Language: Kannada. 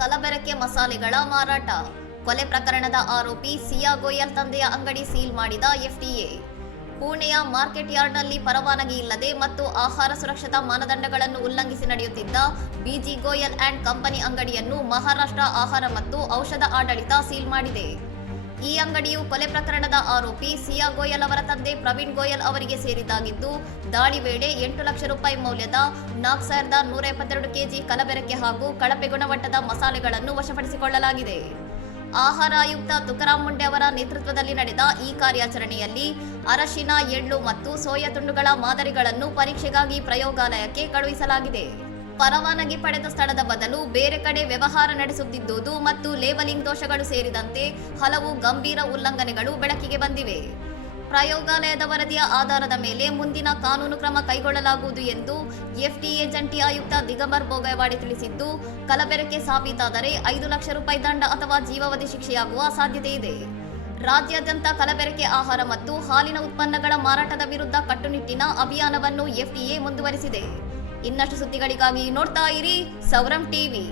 ಕಲಬೆರಕೆ ಮಸಾಲೆಗಳ ಮಾರಾಟ. ಕೊಲೆ ಪ್ರಕರಣದ ಆರೋಪಿ ಸಿಯಾ ಗೋಯಲ್ ತಂದೆಯ ಅಂಗಡಿ ಸೀಲ್ ಮಾಡಿದ ಎಫ್ಡಿಎ. ಪುಣೆಯ ಮಾರ್ಕೆಟ್ ಯಾರ್ಡ್ನಲ್ಲಿ ಪರವಾನಗಿ ಇಲ್ಲದೆ ಮತ್ತು ಆಹಾರ ಸುರಕ್ಷತಾ ಮಾನದಂಡಗಳನ್ನು ಉಲ್ಲಂಘಿಸಿ ನಡೆಯುತ್ತಿದ್ದ ಬಿಜಿ ಗೋಯಲ್ ಅಂಡ್ ಕಂಪನಿ ಅಂಗಡಿಯನ್ನು ಮಹಾರಾಷ್ಟ್ರ ಆಹಾರ ಮತ್ತು ಔಷಧ ಆಡಳಿತ ಸೀಲ್ ಮಾಡಿದೆ. ಈ ಅಂಗಡಿಯು ಕೊಲೆ ಪ್ರಕರಣದ ಆರೋಪಿ ಸಿಯಾ ಗೋಯಲ್ ಅವರ ತಂದೆ ಪ್ರವೀಣ್ ಗೋಯಲ್ ಅವರಿಗೆ ಸೇರಿದ್ದಾಗಿದ್ದು, ದಾಳಿ ವೇಳೆ 8 ಲಕ್ಷ ರೂಪಾಯಿ ಮೌಲ್ಯದ 4172 ಕೆಜಿ ಕಲಬೆರಕೆ ಹಾಗೂ ಕಳಪೆ ಗುಣಮಟ್ಟದ ಮಸಾಲೆಗಳನ್ನು ವಶಪಡಿಸಿಕೊಳ್ಳಲಾಗಿದೆ. ಆಹಾರ ಆಯುಕ್ತ ತುಕಾರಾಂ ಮುಂಡೆ ಅವರ ನೇತೃತ್ವದಲ್ಲಿ ನಡೆದ ಈ ಕಾರ್ಯಾಚರಣೆಯಲ್ಲಿ ಅರಶಿನ, ಎಳ್ಳು ಮತ್ತು ಸೋಯಾ ತುಂಡುಗಳ ಮಾದರಿಗಳನ್ನು ಪರೀಕ್ಷೆಗಾಗಿ ಪ್ರಯೋಗಾಲಯಕ್ಕೆ ಕಳುಹಿಸಲಾಗಿದೆ. ಪರವಾನಗಿ ಪಡೆದ ಸ್ಥಳದ ಬದಲು ಬೇರೆ ಕಡೆ ವ್ಯವಹಾರ ನಡೆಸುತ್ತಿದ್ದುದು ಮತ್ತು ಲೇಬಲಿಂಗ್ ದೋಷಗಳು ಸೇರಿದಂತೆ ಹಲವು ಗಂಭೀರ ಉಲ್ಲಂಘನೆಗಳು ಬೆಳಕಿಗೆ ಬಂದಿವೆ. ಪ್ರಯೋಗಾಲಯದ ವರದಿಯ ಆಧಾರದ ಮೇಲೆ ಮುಂದಿನ ಕಾನೂನು ಕ್ರಮ ಕೈಗೊಳ್ಳಲಾಗುವುದು ಎಂದು ಎಫ್ಡಿಎ ಜಂಟಿ ಆಯುಕ್ತ ದಿಗಂಬರ್ ಬೋಗಯವಾಡಿ ತಿಳಿಸಿದ್ದು, ಕಲಬೆರಕೆ ಸಾಬೀತಾದರೆ 5 ಲಕ್ಷ ರೂಪಾಯಿ ದಂಡ ಅಥವಾ ಜೀವಾವಧಿ ಶಿಕ್ಷೆಯಾಗುವ ಸಾಧ್ಯತೆ ಇದೆ. ರಾಜ್ಯಾದ್ಯಂತ ಕಲಬೆರಕೆ ಆಹಾರ ಮತ್ತು ಹಾಲಿನ ಉತ್ಪನ್ನಗಳ ಮಾರಾಟದ ವಿರುದ್ಧ ಕಟ್ಟುನಿಟ್ಟಿನ ಅಭಿಯಾನವನ್ನು ಎಫ್ಡಿಎ ಮುಂದುವರಿಸಿದೆ. ಇನ್ನಷ್ಟು ಸುದ್ದಿಗಳಿಗಾಗಿ ನೋಡ್ತಾ ಇರಿ ಸೌರಂ ಟಿವಿ.